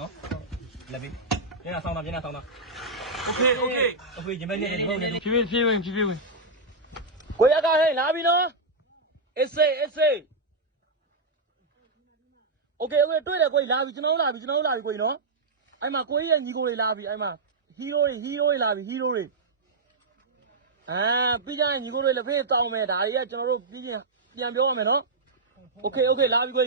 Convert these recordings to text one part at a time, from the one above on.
နော်လက်ပြီးညနေဆောင်တာညနေဆောင်တာ โอเคโอเค โอเคဂျင်ဘက်နေတယ်ဘုံနေ ဖြည်းဖြည်းဖြည်းဖြည်းဖြည်းဖြည်း ကိုရကဟဲ့လာပြီနော်အစ်စေးအစ်စေးโอเคโอเคတွေ့တယ်ကိုလာပြီကျွန်တော်လာပြီကျွန်တော်လာပြီကိုနော်အဲ့မှာကိုကြီးရဲ့ညီကိုတွေလာပြီအဲ့မှာဟီးရိုးတွေဟီးရိုးတွေလာပြီဟီးရိုးတွေအာပြီးကြရင်ညီကိုတွေလက်ဖေးတောင်းမယ်ဒါတွေကကျွန်တော်တို့ပြီးပြန်ပြန်ပြောရမယ်နော်โอเคโอเคလာပြီကို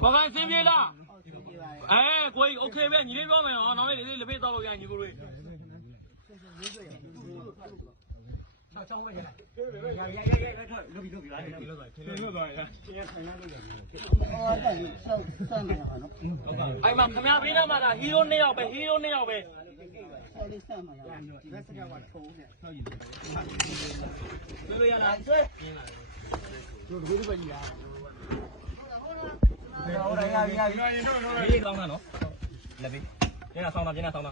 包干这边的，哎，可以，OK 呗，你那边没有啊？那边那那边找老远，你过来。哎妈，他们比那嘛的，黑龙江呗，黑龙江呗。这里上嘛呀？这是干嘛抽的？这里上嘛呀？这里上嘛呀？这里上嘛呀？这里上嘛呀？这里？这里上？这里上？这里上嘛呀？这里上嘛呀？嘛呀？这里上嘛呀？这里上嘛呀？这里上嘛？这里上嘛？ ဟိုဒါရပြီရပြီဒီကောင်းတာနော်လက်ပြီးညနေဆောင်တာညနေဆောင်တာ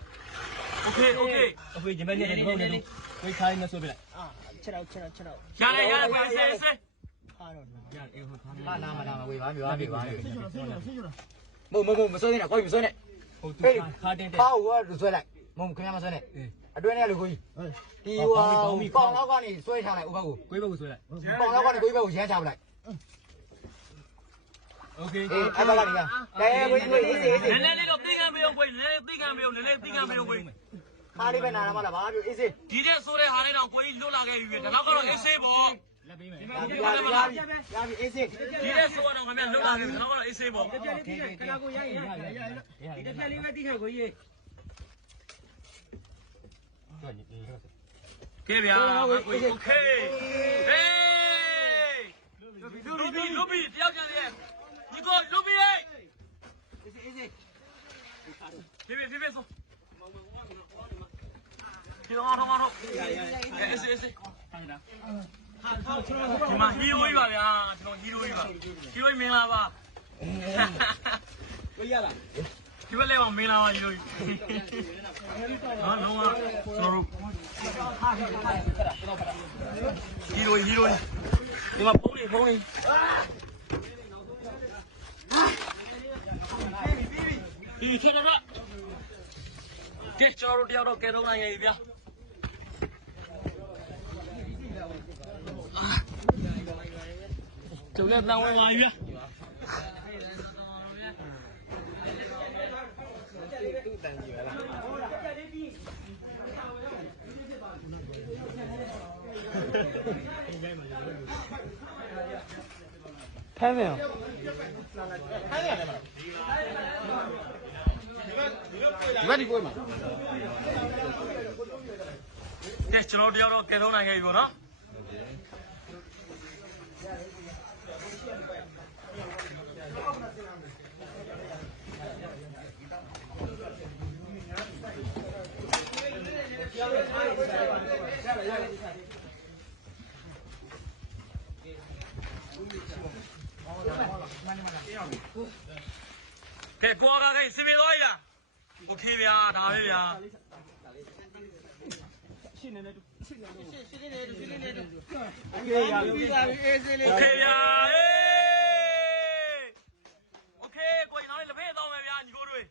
โอเคโอเค โอเคဂျင်ဘက်နေတယ်ဘုံနေတယ်ကိုခိုင်းမဆွေးပြလိုက် ရတယ်ရတယ်ပဲဆေးဆေး ဟာနာမနာမဝေပါမျိုးပါမျိုးပါမျိုးမုံမုံမဆွဲနေတာကိုကြီးမဆွဲနဲ့ ဟိုသူခါတင်တယ် ဟောကဆွဲလိုက်မုံခင်ဗျာမဆွဲနဲ့အတွင်းထဲလူကိုကြီးဒီဟိုပေါင်လောက်ကနေဆွဲထားလိုက်ဥပကို ကိုဘက်ကိုဆွေးလိုက် ပေါင်လောက်ကနေကိုကြီးဘက်ကိုရမ်းချပလိုက် โอเค အေးအဲ့ဘက်ကနေကဲကိုကြီးကိုကြီးအေးအေး နည်းနည်းလေးတော့သိခံမရောကိုနည်းနည်းသိခံမရောနည်းနည်းသိခံမရောကို ခါလေးပဲနာရမလားဘာမျိုးအေးစေး ဒီတဲ့ဆိုတဲ့ဟာလေးတော့ကိုကြီးလွတ်လာခဲ့ပြီဒါတော့ကတော့အေးဆေးပေါ့ လက်ပြီးမယ် ရပြီရပြီရပြီအေးစေး ဒီတဲ့ဆိုတော့ခင်ဗျလွတ်လာခဲ့ပြီဒါတော့ကတော့အေးဆေးပေါ့ ခဏကိုရရင်ရရရဒီတစ်ပြက်လေးပဲတိခိုက်ကိုကြီး ကဲဗျာโอเคဟေးလူဘီလူဘီတယောက်ကြတယ် ဒီကိုလူဘီဟေးအေးစေးဖြည်းဖြည်းဖြည်းဖြည်းဆိုဒီတော့တော့တော့အေးဆေးအေးဆေးဒီမှာဟီးရိုးကြီးပါဗျာကျွန်တော်ဟီးရိုးကြီးပါဟီးရိုးကြီးမင်္ဂလာပါကိုရလားဒီဘက်လေးအောင်မင်္ဂလာပါဟီးရိုးကြီးနော်လုံးဝကျွန်တော်တို့ဟီးရိုးဟီးရိုးဒီမှာဖုန်းလေးဖုန်း ဒီချက်တော့ကဲကျွန်တော်တို့တယောက်တော့ကဲတော့နိုင်ရပြီဗျာကျုပ်လည်းတန်ဝင်ပါပြီဗျာဖမ်းမယ် ဒီဘက်ဒီကိုမှာကဲကျွန်တော်တယောက်တော့ကဲတော့နိုင်ခဲ့ပြီပေါ့နော်ကဲ ကိုကခိုင်စီမီတော့ရโอเคဗျာဒါပဲဗျာ โอเคဗျာเอ้โอเคကိုရင်နောက်လေးလက်ဖေးတောင်းမယ်ဗျာညီကိုတွေ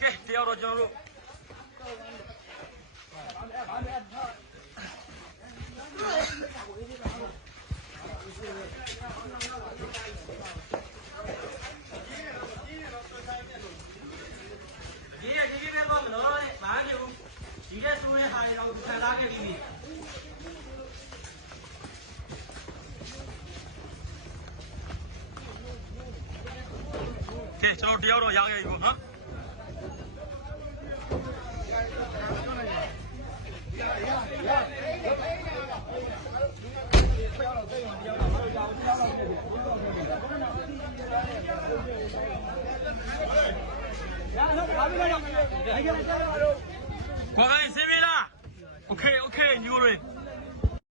ကဲတရားတော့ကျွန်တော်တို့ ကျွန်တော်တယောက်တော့ရခဲ့ပြီပေါ့နော်ကိုယ်ကစင်မလားโอเคโอเคညိုးရင်း